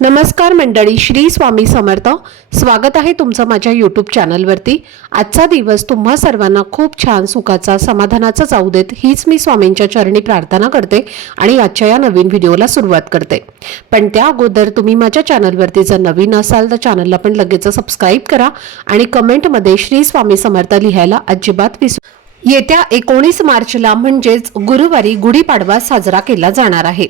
नमस्कार मंडळी, श्री स्वामी समर्थ. स्वागत आहे तुमचं माझ्या यूट्यूब चॅनलवरती. आजचा दिवस तुम्हा सर्वांना खूप छान, सुखाचा, समाधानाचा जाऊ देत, हीच मी स्वामींच्या चरणी प्रार्थना करते आणि आजच्या या नवीन व्हिडिओला सुरुवात करते. पण त्या अगोदर तुम्ही माझ्या चॅनलवरती जर नवीन असाल तर चॅनलला पण लगेच सबस्क्राईब करा आणि कमेंटमध्ये श्री स्वामी समर्थ लिहायला अजिबात विसरू. येत्या 19 मार्चला म्हणजेच गुरुवारी गुढीपाडवा साजरा केला जाणार आहे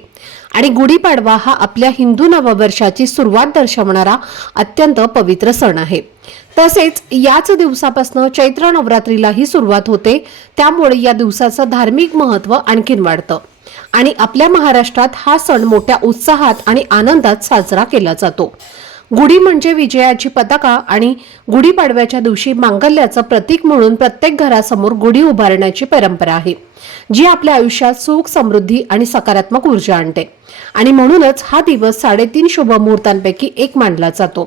आणि गुढीपाडवा हा आपल्या हिंदू नववर्षाची सुरुवात दर्शवणारा अत्यंत पवित्र सण आहे. तसेच याच दिवसापासून चैत्र नवरात्रीलाही सुरुवात होते, त्यामुळे या दिवसाचं धार्मिक महत्त्व आणखीन वाढतं आणि आपल्या महाराष्ट्रात हा सण मोठ्या उत्साहात आणि आनंदात साजरा केला जातो. गुढी म्हणजे विजयाची पताका आणि गुढीपाडव्याच्या दिवशी मांगल्याचं प्रतीक म्हणून प्रत्येक घरासमोर गुढी उभारण्याची परंपरा आहे, जी आपल्या आयुष्यात सुख, समृद्धी आणि सकारात्मक ऊर्जा आणते आणि म्हणूनच हा दिवस 3.5 शुभ मुहूर्तांपैकी एक मानला जातो.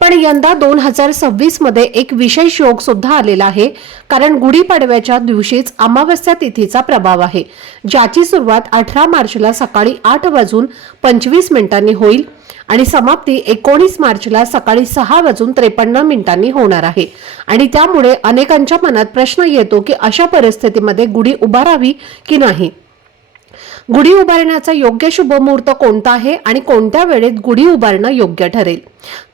पण यंदा 2026 मध्ये एक विशेष योग सुद्धा आलेला आहे, कारण गुढीपाडव्याच्या दिवशीच अमावस्या तिथीचा प्रभाव आहे, ज्याची सुरुवात 18 मार्चला सकाळी 8:25 होईल आणि समाप्ती 19 मार्चला सकाळी 6:53 होणार आहे. आणि त्यामुळे अनेकांच्या मनात प्रश्न येतो की अशा परिस्थितीमध्ये गुढी उभारावी की नाही. गुढी उभारण्याचा योग्य शुभ मुहूर्त कोणता आहे आणि कोणत्या वेळेत गुढी उभारणं योग्य ठरेल,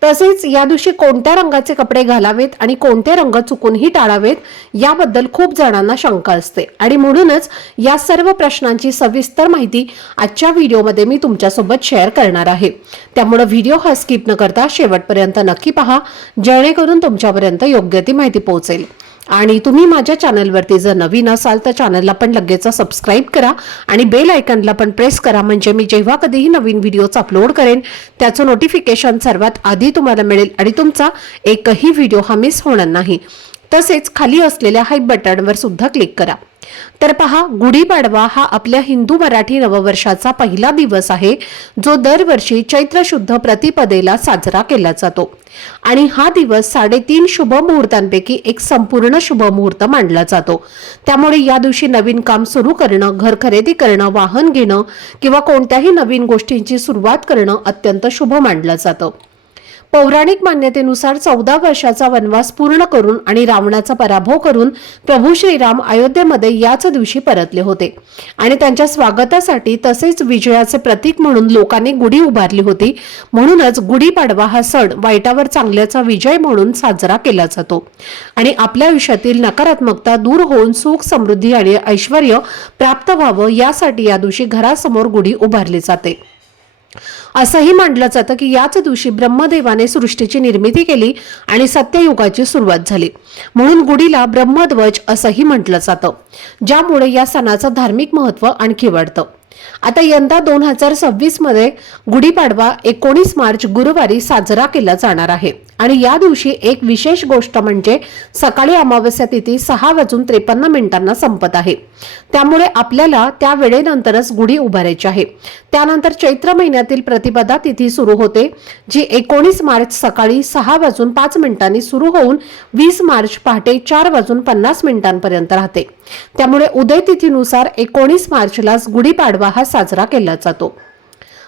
तसेच या दिवशी कोणत्या रंगाचे कपडे घालावेत आणि कोणते रंग चुकूनही टाळावेत, याबद्दल खूप जणांना शंका असते आणि म्हणूनच या सर्व प्रश्नांची सविस्तर माहिती आजच्या व्हिडिओमध्ये मी तुमच्यासोबत शेअर करणार आहे. त्यामुळे व्हिडिओ हा स्किप न करता शेवटपर्यंत नक्की पहा, जेणेकरून तुमच्यापर्यंत योग्य ती माहिती पोहोचेल. आणि तुम्ही माझ्या चॅनलवरती जर नवीन असाल तर चॅनलला पण लगेच सबस्क्राईब करा आणि बेल आयकॉनला पण प्रेस करा, म्हणजे मी जेव्हा कधीही नवीन व्हिडिओज अपलोड करेन त्याचं नोटिफिकेशन सर्वात आधी तुम्हाला मिळेल आणि तुमचा एकही व्हिडिओ हा मिस होणार नाही. तसेच खाली असलेल्या हाय बटनवर सुद्धा क्लिक करा. तर पहा, गुढीपाडवा हा आपल्या हिंदू मराठी नववर्षाचा पहिला दिवस आहे, जो दरवर्षी चैत्र शुद्ध प्रतिपदेला साजरा केला जातो आणि हा दिवस 3.5 शुभ मुहूर्तांपैकी एक संपूर्ण शुभ मुहूर्त मानला जातो. त्यामुळे या दिवशी नवीन काम सुरू करणं, घर खरेदी करणं, वाहन घेणं किंवा कोणत्याही नवीन गोष्टींची सुरुवात करणं अत्यंत शुभ मानलं जातं. पौराणिक मान्यतेनुसार 14 वर्षाचा वनवास पूर्ण करून आणि रावणाचा पराभव करून प्रभू श्रीराम अयोध्येमध्ये याच दिवशी परतले होते आणि त्यांच्या स्वागतासाठी तसेच विजयाचे प्रतीक म्हणून लोकांनी गुढी उभारली होती. म्हणूनच गुढीपाडवा हा सण वाईटावर चांगल्याचा विजय म्हणून साजरा केला जातो आणि आपल्या आयुष्यातील नकारात्मकता दूर होऊन सुख, समृद्धी आणि ऐश्वर प्राप्त व्हावं यासाठी या दिवशी घरासमोर गुढी उभारली जाते. असंही मानलं जातं की याच दिवशी ब्रह्मदेवाने सृष्टीची निर्मिती केली आणि सत्ययुगाची सुरुवात झाली, म्हणून गुढीला ब्रह्मध्वज असंही म्हटलं जातं, ज्यामुळे या सणाचं धार्मिक महत्त्व आणखी वाढतं. आता यंदा 2026 मध्ये गुढीपाडवा 19 मार्च गुरुवारी साजरा केला जाणार आहे आणि या दिवशी एक विशेष गोष्ट म्हणजे सकाळी अमावस्या तिथी 6:53 संपत आहे. त्यामुळे आपल्याला त्या वेळेनंतरच गुढी उभारायची आहे. त्यानंतर चैत्र महिन्यातील प्रतिपदा तिथी सुरू होते, जी 19 मार्च सकाळी 6:05 सुरू होऊन 20 मार्च पहाटे 4:50 पर्यंत राहते. त्यामुळे उदय तिथीनुसार 19 मार्चलाच गुढीपाडवा हा साजरा केला जातो.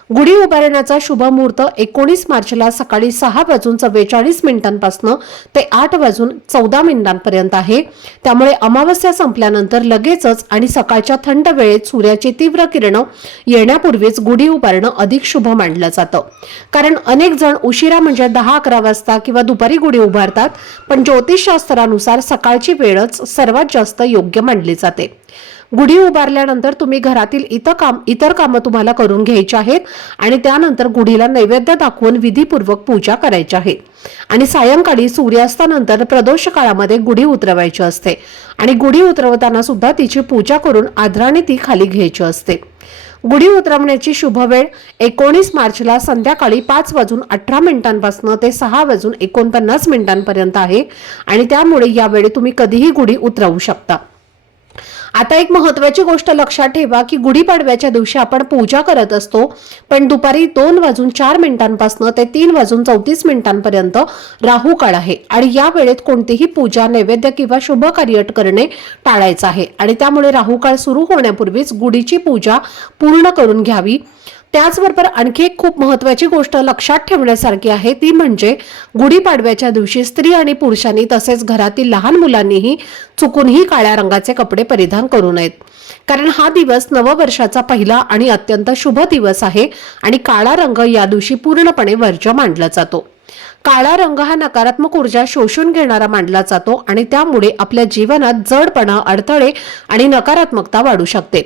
गुढी उभारण्याचा शुभ मुहूर्त 19 मार्चला सकाळी 6:44 पासून ते 8:14 पर्यंत आहे. त्यामुळे अमावस्या संपल्यानंतर लगेचच आणि सकाळच्या थंड वेळेत सूर्याची तीव्र किरणं येण्यापूर्वीच गुढी उभारणं अधिक शुभ मानलं जातं, कारण अनेक जण उशिरा म्हणजे 10-11 वाजता किंवा दुपारी गुढी उभारतात, पण ज्योतिषशास्त्रानुसार सकाळची वेळच सर्वात जास्त योग्य मानली जाते. गुढी उभारल्यानंतर तुम्ही घरातील इतर कामं तुम्हाला करून घ्यायची आहेत आणि त्यानंतर गुढीला नैवेद्य दाखवून विधीपूर्वक पूजा करायची आहे आणि सायंकाळी सूर्यास्तानंतर प्रदोष काळामध्ये गुढी उतरवायची असते आणि गुढी उतरवताना सुद्धा तिची पूजा करून आदराने ती खाली घ्यायची असते. गुढी उतरवण्याची शुभ वेळ 19 मार्चला संध्याकाळी 5:18 पासून ते 6:49 पर्यंत आहे आणि त्यामुळे यावेळी तुम्ही कधीही गुढी उतरवू शकता. आता एक महत्त्वाची गोष्ट लक्षात ठेवा की गुढीपाडव्याच्या दिवशी आपण पूजा करत असतो, पण दुपारी 2:04 पासून ते 3:34 पर्यंत राहू काळ आहे आणि या वेळेत कोणतीही पूजा, नैवेद्य किंवा शुभ कार्य करणे टाळायचं आहे आणि त्यामुळे राहू काळ सुरू होण्यापूर्वीच गुढीची पूजा पूर्ण करून घ्यावी. त्याचबरोबर आणखी एक खूप महत्त्वाची गोष्ट लक्षात ठेवण्यासारखी आहे ती म्हणजे गुढीपाडव्याच्या दिवशी स्त्री आणि पुरुषांनी तसेच घरातील लहान मुलांनीही चुकूनही काळ्या रंगाचे कपडे परिधान करू नयेत. कारण हा दिवस नववर्षाचा पहिला आणि अत्यंत शुभ दिवस आहे आणि काळा रंग या दिवशी पूर्णपणे वर्ज्य मानला जातो. काळा रंग हा नकारात्मक ऊर्जा शोषून घेणारा मानला जातो आणि त्यामुळे आपल्या जीवनात जडपणा, अडथळे आणि नकारात्मकता वाढू शकते.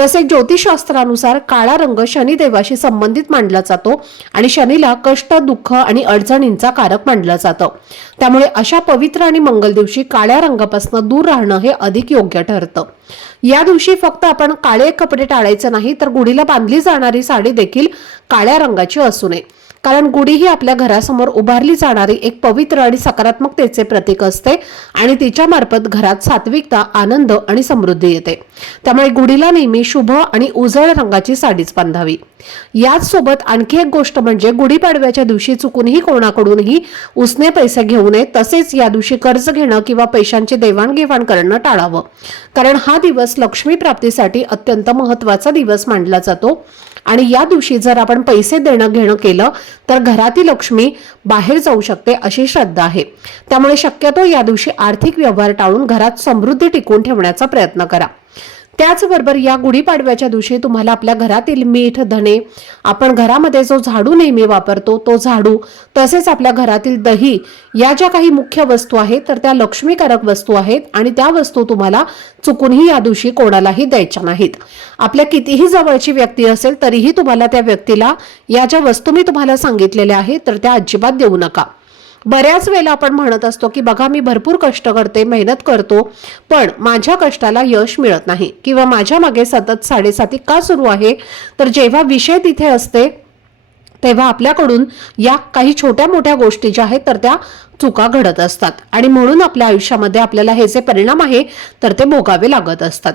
तसेच ज्योतिषशास्त्रानुसार काळा रंग शनिदेवाशी संबंधित मानला जातो आणि शनीला कष्ट, दुःख आणि अडचणींचा कारक मानलं जातं. त्यामुळे अशा पवित्र आणि मंगल दिवशी काळ्या रंगापासून दूर राहणं हे अधिक योग्य ठरतं. या दिवशी फक्त आपण काळे कपडे टाळायचे नाही तर गुढीला बांधली जाणारी साडी देखील काळ्या रंगाची असू नये. कारण गुढी ही आपल्या घरासमोर उभारली जाणारी एक पवित्र आणि सकारात्मकतेचे प्रतीक असते आणि तिच्या मार्फत घरात सात्विकता, आनंद आणि समृद्धी येते. त्यामुळे गुढीला नेहमी शुभ आणि उजळ रंगाची साडीच बांधावी. याच सोबत आणखी एक गोष्ट म्हणजे गुढीपाडव्याच्या दिवशी चुकूनही कोणाकडूनही उसने पैसे घेऊ नये. तसेच या दिवशी कर्ज घेणं किंवा पैशांची देवाणघेवाण करणं टाळावं. कारण हा दिवस लक्ष्मी प्राप्तीसाठी अत्यंत महत्त्वाचा दिवस मानला जातो आणि या दिवशी जर आपण पैसे देणं घेणं केलं तर घरातील लक्ष्मी बाहेर जाऊ शकते अशी श्रद्धा आहे. त्यामुळे शक्यतो या दिवशी आर्थिक व्यवहार टाळून घरात समृद्धी टिकवून ठेवण्याचा प्रयत्न करा. त्याचबरोबर या गुढीपाडव्याच्या दिवशी तुम्हाला आपल्या घरातील मीठ, धणे, आपण घरामध्ये जो झाडू नेहमी वापरतो तो झाडू, तसेच आपल्या घरातील दही या ज्या काही मुख्य वस्तू आहेत तर त्या लक्ष्मीकारक वस्तू आहेत आणि त्या वस्तू तुम्हाला चुकूनही या दिवशी कोणालाही द्यायच्या नाहीत. आपल्या कितीही जवळची व्यक्ती असेल तरीही तुम्हाला त्या व्यक्तीला या ज्या वस्तू मी तुम्हाला सांगितलेल्या आहेत तर त्या अजिबात देऊ नका. बऱ्याच वेळेला आपण म्हणत असतो की बघा मी भरपूर कष्ट करते, मेहनत करतो, पण माझ्या कष्टाला यश मिळत नाही किंवा माझ्या मागे सतत साडेसाती का सुरू आहे. तर जेव्हा विषय तिथे असते तेव्हा आपल्याकडून या काही छोट्या मोठ्या गोष्टी ज्या आहेत तर त्या चुका घडत असतात आणि म्हणून आपल्या आयुष्यामध्ये आपल्याला हे जे परिणाम आहे तर ते भोगावे लागत असतात.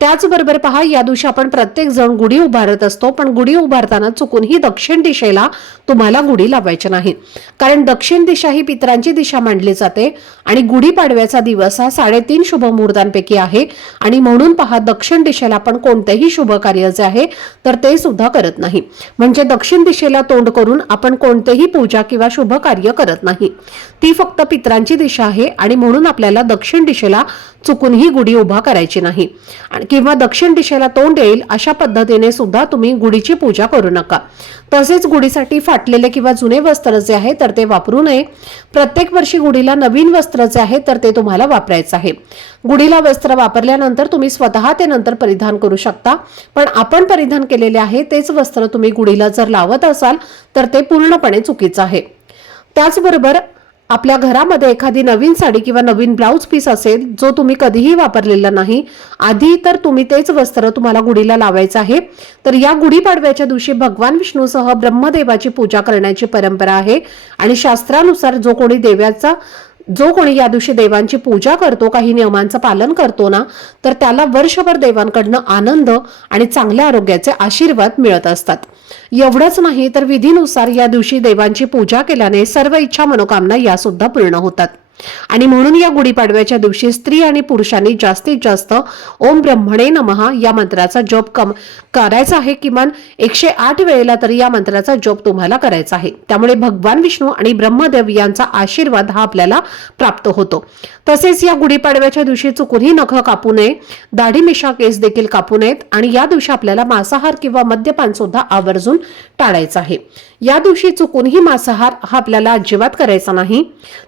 त्याचबरोबर पहा, या दिवशी आपण प्रत्येक जण गुढी उभारत असतो, पण गुढी उभारताना चुकून ही दक्षिण दिशेला तुम्हाला गुढी लावायची नाही. कारण दक्षिण दिशा ही पितरांची दिशा मानली जाते आणि गुढीपाडव्याचा दिवस हा 3.5 शुभ मुहूर्तांपैकी आहे आणि म्हणून पहा दक्षिण दिशेला आपण कोणतेही शुभ कार्य जे आहे तर ते सुद्धा करत नाही. म्हणजे दक्षिण दिशेला तोंड करून आपण कोणतेही पूजा किंवा शुभ कार्य करत नाही. ती फक्त पितरांची दिशा आहे आणि म्हणून आपल्याला दक्षिण दिशेला चुकूनही गुढी उभा करायची नाही किंवा दक्षिण दिशेला तोंड येईल अशा पद्धतीने सुद्धा तुम्ही गुढीची पूजा करू नका. तसेच गुढीसाठी फाटलेले किंवा जुने वस्त्र जे आहे तर ते वापरू नये. प्रत्येक वर्षी गुढीला नवीन वस्त्र जे आहे तर ते तुम्हाला वापरायचं आहे. गुढीला वस्त्र वापरल्यानंतर तुम्ही स्वतः ते नंतर परिधान करू शकता, पण आपण परिधान केलेले आहे तेच वस्त्र तुम्ही गुढीला जर लावत असाल तर ते पूर्णपणे चुकीचं आहे. त्याचबरोबर आपल्या घरामध्ये एखादी नवीन साडी किंवा नवीन ब्लाउज पीस असेल जो तुम्ही कधीही वापरलेला नाही, आधी तर तुम्ही तेच वस्त्र तुम्हाला गुढीला लावायचं आहे. तर या गुढीपाडव्याच्या दिवशी भगवान विष्णूसह ब्रह्मदेवाची पूजा करण्याची परंपरा आहे आणि शास्त्रानुसार जो कोणी या दिवशी देवांची पूजा करतो, काही नियमांचं पालन करतो ना, तर त्याला वर्षभर देवांकडनं आनंद आणि चांगल्या आरोग्याचे आशीर्वाद मिळत असतात. एवढंच नाही तर विधीनुसार या दिवशी देवांची पूजा केल्याने सर्व इच्छा मनोकामना या सुद्धा पूर्ण होतात. आणि म्हणून या गुढीपाडव्याच्या दिवशी स्त्री आणि पुरुषांनी जास्तीत जास्त ओम ब्रह्मणे नमः या मंत्राचा जप करायचा आहे. किमान 108 वेळेला तरी या मंत्राचा जप तुम्हाला करायचा आहे. त्यामुळे भगवान विष्णू आणि ब्रह्मदेव यांचा आशीर्वाद हा आपल्याला प्राप्त होतो. तसेच या गुढीपाडव्याच्या दिवशी चुकूनही नख कापू नये, दाढी मिशा केस देखील कापू नयेत आणि या दिवशी आपल्याला मांसाहार किंवा मद्यपान सुद्धा आवर्जून टाळायचं आहे. या दिवशी चुकूनही मांसाहार हा आपल्याला अजिबात करायचा नाही.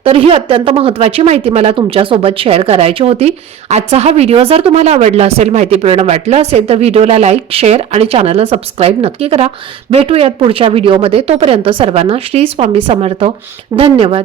तर ही अत्यंत महत्त्वाची माहिती मला तुमच्यासोबत शेअर करायची होती. आजचा हा व्हिडिओ जर तुम्हाला आवडला असेल, माहितीपूर्ण वाटलं असेल तर व्हिडिओला लाईक, शेअर आणि चॅनलला सबस्क्राईब नक्की करा. भेटूयात पुढच्या व्हिडिओमध्ये. तोपर्यंत सर्वांना श्री स्वामी समर्थ. धन्यवाद.